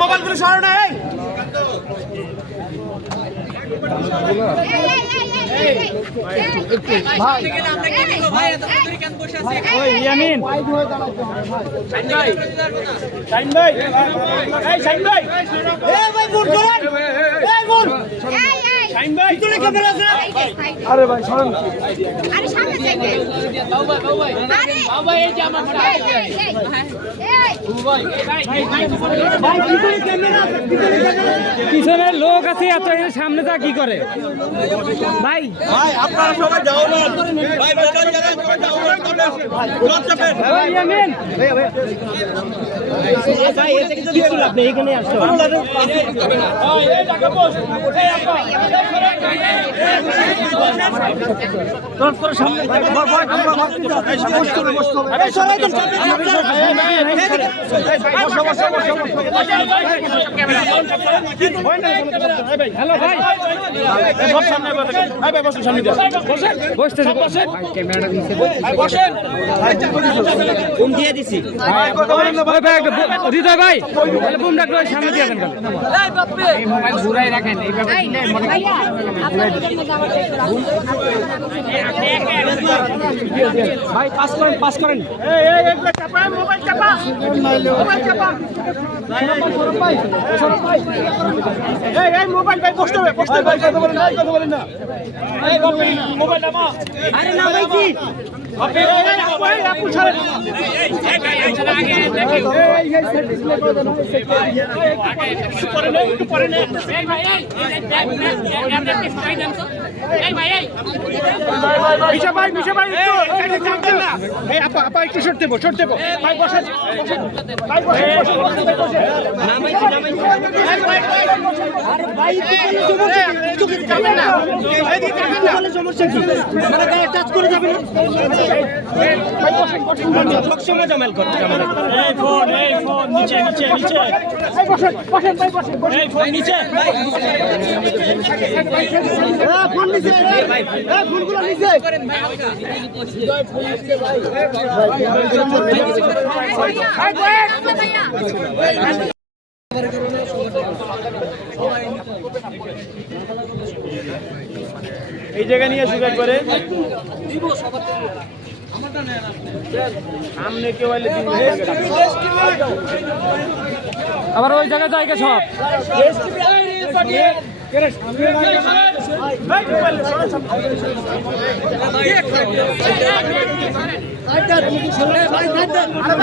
মোবাইলগুলো সরাও না। আরে ভাই সরেন, আরে সামনে যাইবে দাও ভাই, দাও ভাই, আরে দাও ভাই, এই যে আমার ভাই পিছনে লোক আছে, এত সামনে যা কি করে ভাই? ভাই আপনারা সবাই যাও না ভাই, মোবাইল যারা সবাই যাও না, লজ্জা পেন ভাই। আমিন ভাই এতে কিছু দিচ্ছ না, আপনি এখানে আসছো। এই টাকা বস, এই আপা তোর সামনে ভাই ভাই আমরা মাফি দাও, বস করে বস করে আরে সবাই তো সামনে ক্যামেরা হয় না ভাই। হ্যালো ভাই সব সামনে ভাই ভাই বসুন, সামনে বসেন, বসতেছে, বসেন ক্যামেরাটা নিচে বসেন। বুম দিয়ে দিছি ভাই, কথা বলেন না ভাই। ভাই হৃদয় ভাই তাহলে বুম ডাকলে সামনে দিয়ে দেন। এই বাপরে এই মোবাইল ঘুরাই রাখেন, এই ব্যাপারে মনে ভাইয়া আপনারা ভাই পাস করেন, পাস করেন। এই একটা চাপা, মোবাইল চাপা, মোবাইল চাপা। সরব ভাই, সরব ভাই। এই মোবাইল ভাই বসতে হবে, বসতে ভাই, কথা বলেন না, কথা বলেন না। এই বাপরে মোবাইল নামা। আরে না ভাই কি আপনি ভাই আপু ছাড়েন। এই ভাই আইছেন আগে দেখেন। এই সেট ডিসপ্লে করে দেন, সেট আগে একটু পরে নে, একটু পরে নে। এই ভাই এই আমরা স্টাইল দেন তো। এই ভাই এই মিশা ভাই, মিশা ভাই একটু চাপেন না। এই আপা আপা একটু শর্ট দেবো, শর্ট দেবো ভাই। বসেন বসেন ভাই, বসেন বসেন। নামাইছি নামাইছি। আরে ভাই একটু চাপেন না, এদিকে চাপেন না, বলে সমস্যা কি? মানে গায়ে টাচ করে যাবেন না ভাই। বসেন বসেন, সবসময় জামাল করতে জামাল। এই ফোন নিচে নিচে নিচে। এই বসেন বসেন ভাই, বসেন। এই ফোন নিচে ভাই, ফোন নিচে ভাই, ফোনগুলো নিচে করেন ভাই। ফোন নিচে ভাই, এই জায়গা নিয়ে আসুক একবারে। সামনে কেউ আইলে আবার ওই জায়গায় জায়গা সব ভাই